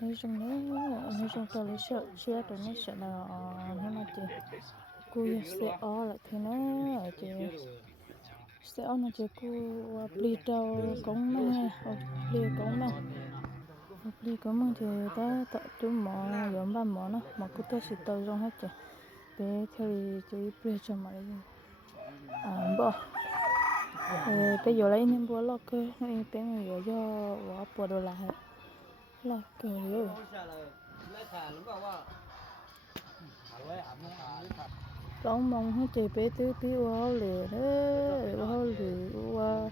nói chung nữa nói chung tôi lấy sợ chia tôi lấy sợ là nếu mà chị cô sẽ ở lại thì nó chị sẽ ở nó chị cô ờ, pli trâu cũng mang pli ờ, cũng mang pli ờ, cũng mang thì ta tập trung mỏ giống ba mỏ nó. Mà cứ tới sẽ tao trong hết chị. Để theo chị pli cho mà à bỏ bây giờ lấy nên bữa lo cái nó người giờ do bỏ bỏ đồ lại là kiểu hiểu mong hết chị bé tứ bí vào lửa đó vào lì vào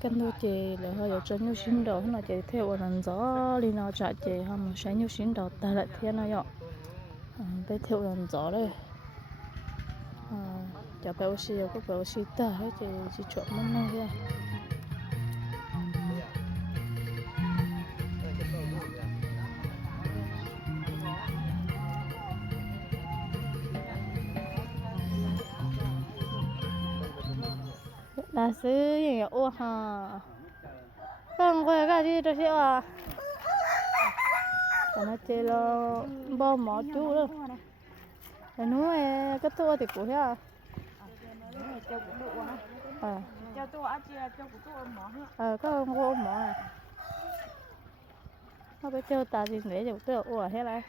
căn đôi chị là hơi ở trên nhau xin đầu nó chị theo ở lần gió đi nào chạy chị không sáng nhau xin đồ ta lại thế nó vậy bé theo lần gió đây. À, cho bé ô oxy có bé ô xì ta hết chị chị chọn mất nó ra là sư gì ô ha con quay cái gì đó xíu à còn nó chơi lo bao mỏ chú đó rồi núi cái tua thì của thế à ờ cho cho nữa ờ có cô mỏ à nó cái chơi ta gì để cho tôi ủa hết lại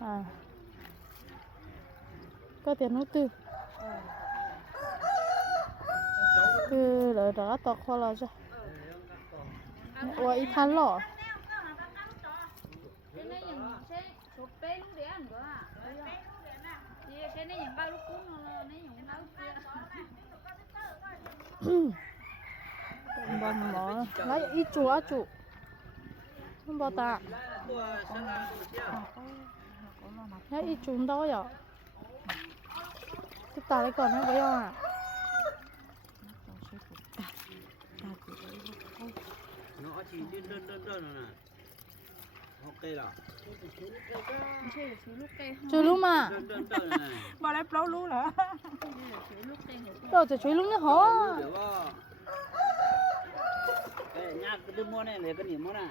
à có tiền nút tư cứ đó tọt khoa là cho ủa ít than lọ bao mỏ lấy ít chú á không bao ta lấy ít chú đâu vậy ta lấy còn nó bây giờ à lúc chú lúc mà. Đơn đơn đơn này mà lại plau lú nữa. Số lúc cây nữa rồi thì chú lúc không? Cái nhà cái đứa mua này là cái điểm mua nè.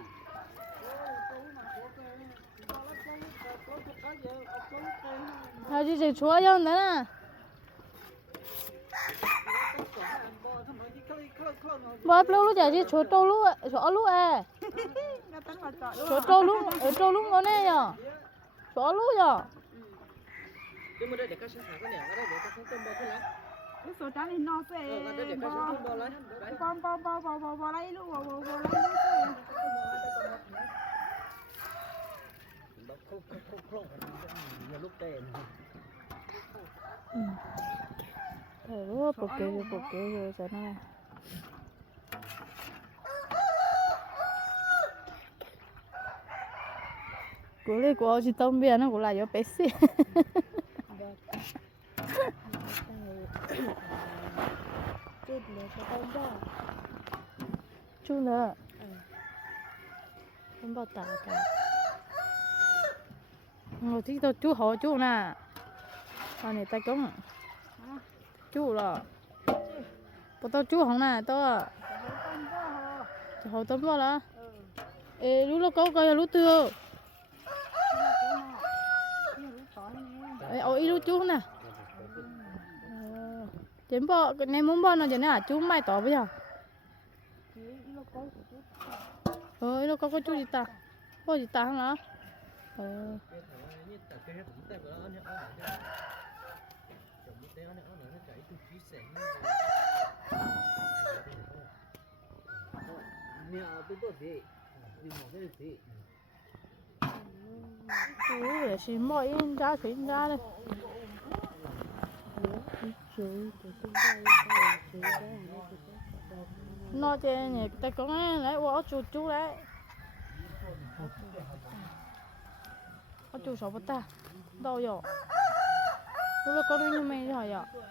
À chị chỉ chúa nhau nữa nè bớt lúc lúc giờ chị chúa trâu lúc chúa lúc à. Nó chúa trâu lúc trâu lúc ngon nè nhở. Chúa lúc nhở. Cái mua đây để các sản phẩm cái này cái để các sản phẩm bao cái số trắng thì nó sẽ ờ lấy. Lấy nó lúc lúc cho nó của lấy của chị tông biển nó cũng là do bé xí. Chú nữa. Không bao tả cả. Ngồi tí tôi chú hỏi chú nè. À này ta cũng chú là bắt tao chú không nè tao hỏi tao bao là ê lúc nó có coi lúc tiêu ê ôi lúc chú nè chém bao này muốn bao nó giờ nè chú mai tỏ bây giờ ờ nó có có chú gì ta có gì ta hả ờ nhà tôi có gì nhưng mà cái gì chú để xin mọi in ra xin ra đây nó trên nhỉ ta có nghe lấy quá chú chú đấy có chú sáu bát ta đâu rồi tôi có đứa như mày rồi vậy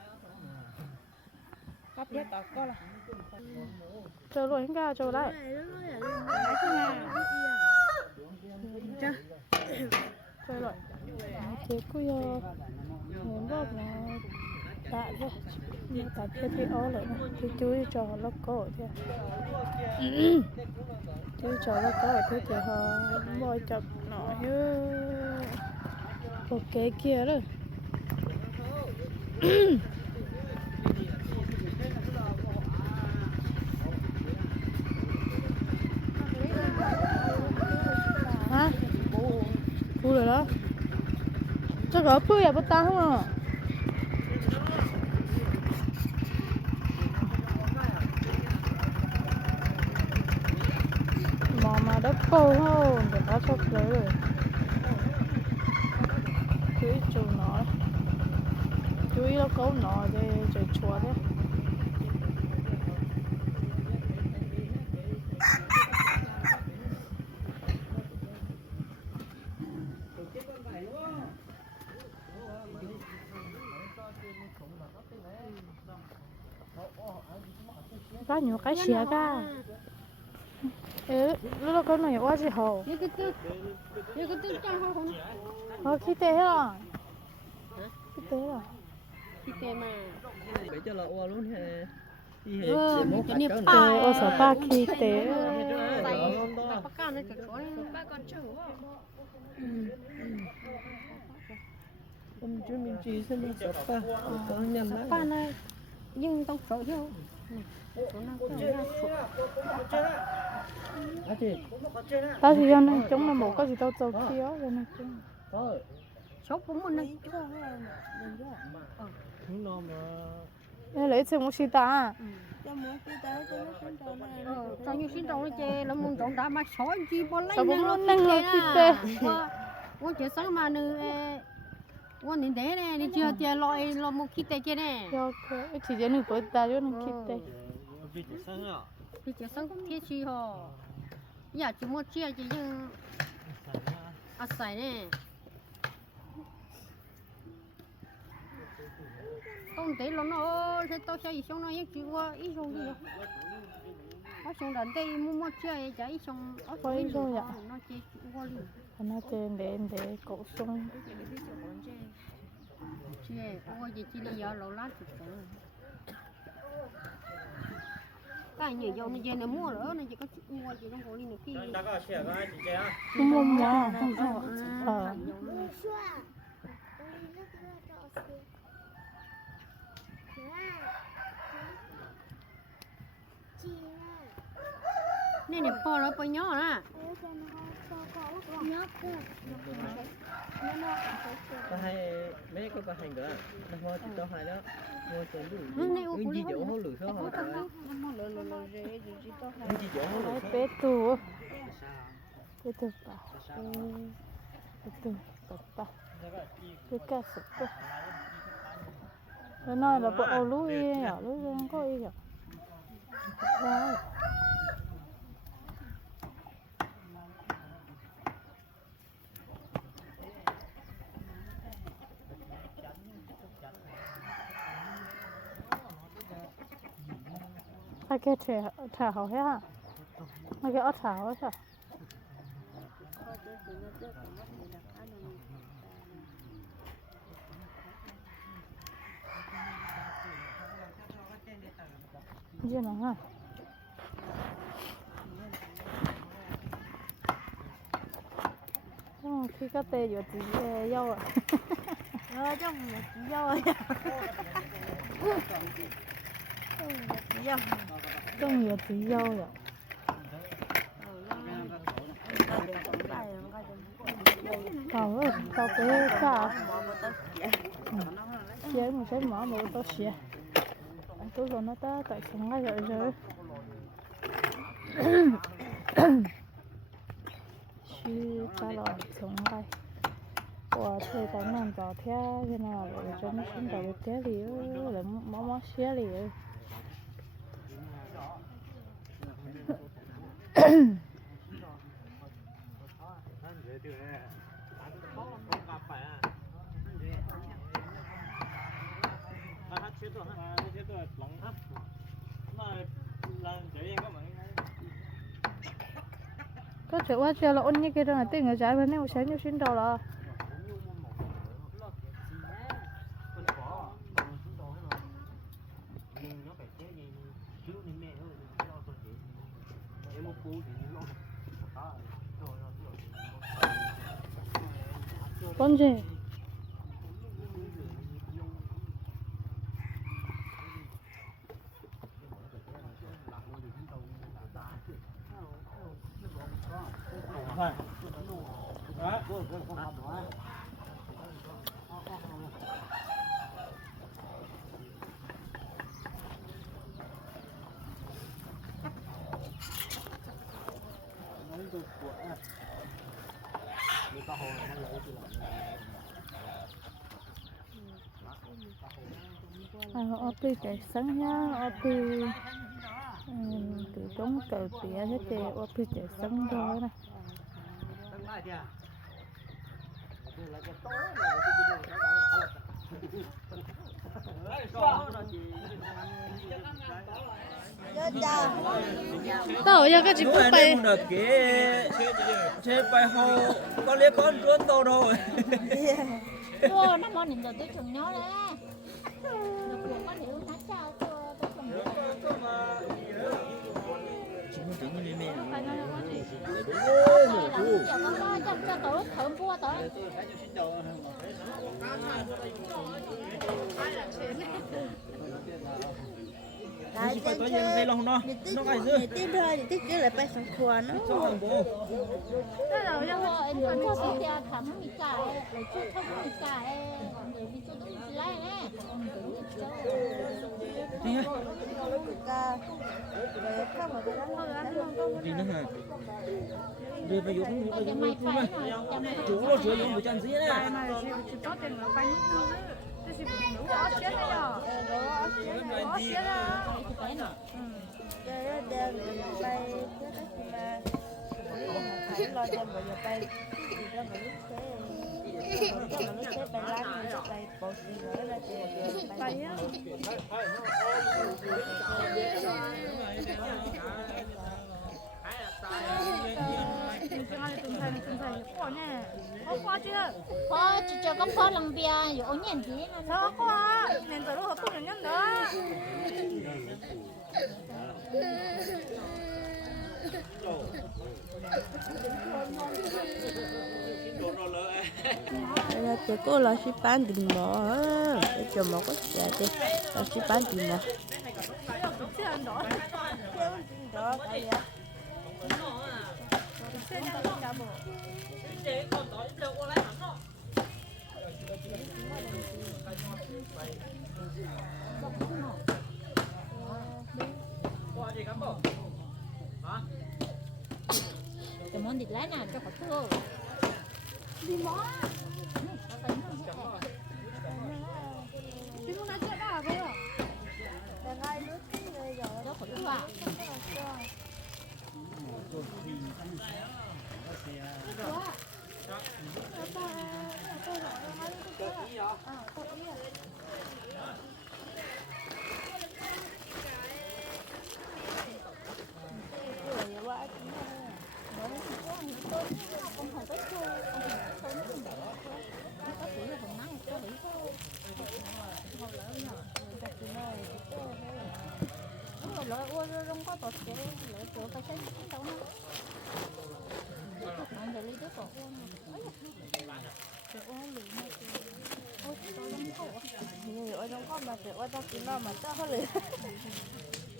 cắp biết tao có là chờ rồi hình ca chờ đấy chờ. Rồi chế cuối giờ muốn bóp là tạ ra nhưng tạ chưa thấy ó lại thì chú cho nó cổ thế chứ cho nó có ở thế thì họ bôi chập nó chứ. Ok kia rồi hả phu rồi đó. Chắc ở phu ya bắt ta không à mò mà đất câu không để nó sắp lấy rồi. Chú ý chú nói. Chú ý nó câu nó để chơi chua ก็อยู่ก็เชียก็เออแล้วเราก็หน่อยว่าจะหอเขาคิดเตะหรอคิดเตะหรอคิดเตะมาไปเจอเราอ้วนรุ่นแฮเออมีตัวนี้ป้าเออสาป้าคิดเตะใส่าก้าในจุดก่อนป้าก่อนเชื่อว่าผมจะมีจีสนิทกับป้าป้านะยยิ่งต้องเขาเที่ย Không nó mà. ê lấy xem một xí ta cho muốn đi tới cho nó sinh tồn này Ờ, cho như xin đâu chê là muốn trộn đã mà số chi bỏ lấy năng lo năng tê tê. à. Tôi chỉ sáng mà nữ tôi nhìn thế này, đi chưa tiền lo lo một khi tê kia nè. ok chỉ cho nên với ta cho nên khi té Vì chỉ sang ạ. Thì chỉ sáng cũng thiết chi hồ. Dạ chỉ chia chỉ nhưng à xài nè. Không thấy lo nó thế tao sẽ xong nó ít chỉ qua ít xong rồi. Ở xong đến đây mua mua chia chả ít xong xong dạ? nó chỉ qua anh nói tên để để sung Chia qua gì chỉ đi giờ lâu lát chụp rồi. Cái nhiều dầu này nó mua rồi nó chỉ có mua gì trong cổ đi nữa khi có có chị chị không mua mà không rõ ờ. nên là po nó po nhỏ nè Có hai mấy có ba hành nữa. Nó hoa chỉ tao hai đó. Mua tiền đủ. Ừ, này, ô, Ừ, cô chị đi chỗ hết hô lử số Có hả? tao nó mua lờ lờ lờ rễ rồi chỉ tao Ừ, chị chỗ hô lử Nói số. bé tù bé tù bà bé tù bà bà bé ca sụp bà nó nói là bộ ô lú y nhỏ lú không có y nhỏ Hai cái thẻ thả hậu hết hả? Hai cái ớt thả hậu hết hả? Gì nào hả? Khi có tê vừa tí eh, dâu à ờ cho một chỉ dâu rồi ơi, tao tế Chế một cái mỏ một tao xìa Anh tôi còn nó ta tại sống ngay rồi rồi Chứ ta lo sống ngay Ủa thời tao nằm vào theo thế nào rồi cho nó xuống cái té liền là mỏ mỏ xía liền có chuyện quá trời là ôn như kia đâu là tiền người trái bên này sáng như xin đầu là 번지. À ở bên cái sáng nhá. Ở bên từ trong cầu tía hết thì ở bên cái sáng đó này Tăng lại kìa. Chết cha tao giờ cái gì Đúng cũng bay đợt kế chế bài hồ có lẽ con tuôn to rồi ô nó món nhìn rồi tôi chừng nhớ đấy được của nó chào tôi nhớ chúng nó là có cho cho Đấy, có lòng nó nó cái dư tích thôi tích chứ lại bay sòng khua nó cho hàng bố. Ủa, em còn có cái kia thắm mì cải, lấy chút thơm mì cải, để đi cho đúng mì lai nè. đi ha rồi mà đó đi nữa hả đưa vào dụng đưa vào Cho dụng mà rồi, cho mày chú nó chữa dụng với chân gì nè thì phải nè. cái đó đeo bay cái đó thì mà phải lo cho mọi người bay thì đó mà lúc thế cho mà lúc thế bay lắm thì bay bộ gì nữa là thì bay á Có chỉ cho con có lòng bia, rồi ổn nhận gì mà nó có. Đây là chị cô là ship bán tiền mỏ để cho mỏ có trả chứ là ship bán tiền mỏ cái món thịt lái nào cho họ thưa. Đi món. 拜拜。我到哪了还有一个嗯，不到医 ข้อมาเดี๋ยวว่าต้องกินน้ำมาเจ้าเขาเลย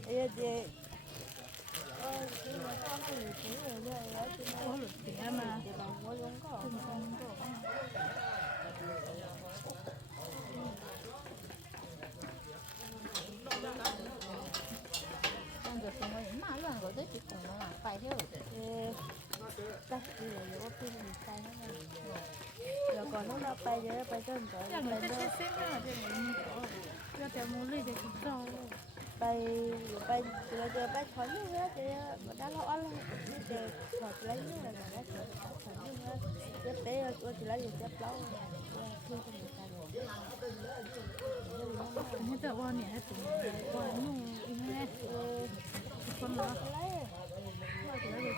เอ้ยเจ๊เออคือมันต้องกินถึงเลยเลยแล้วกินน้ำเสียมาเดี๋ยวบางหัวลงก็ถึงกันก็但是因为嘛，乱搞这些功能啊，白掉了。 จักอยู่หรือว่าปีนใจนั่นเองเดี๋ยวก่อนต้องเราไปเยอะไปจนต่อไปเนอย่างไปนี้จะเด้อเซ็ตๆนะอย่างนี้ก็แต่มูลี่จะกินเราไปอยู่ไปเจอเจอไปถอนเยอะเจอมาได้เราอะไรเจอถอดไรเยอะอะไรนะถอดถอนเยอะเจ็บเป๊ะตัวทีละอยอะเจ็บเล่าคือคนเหมือนกันนี่แต่ว่าเนี่ยถึงว่าหนูอีแม่คนละ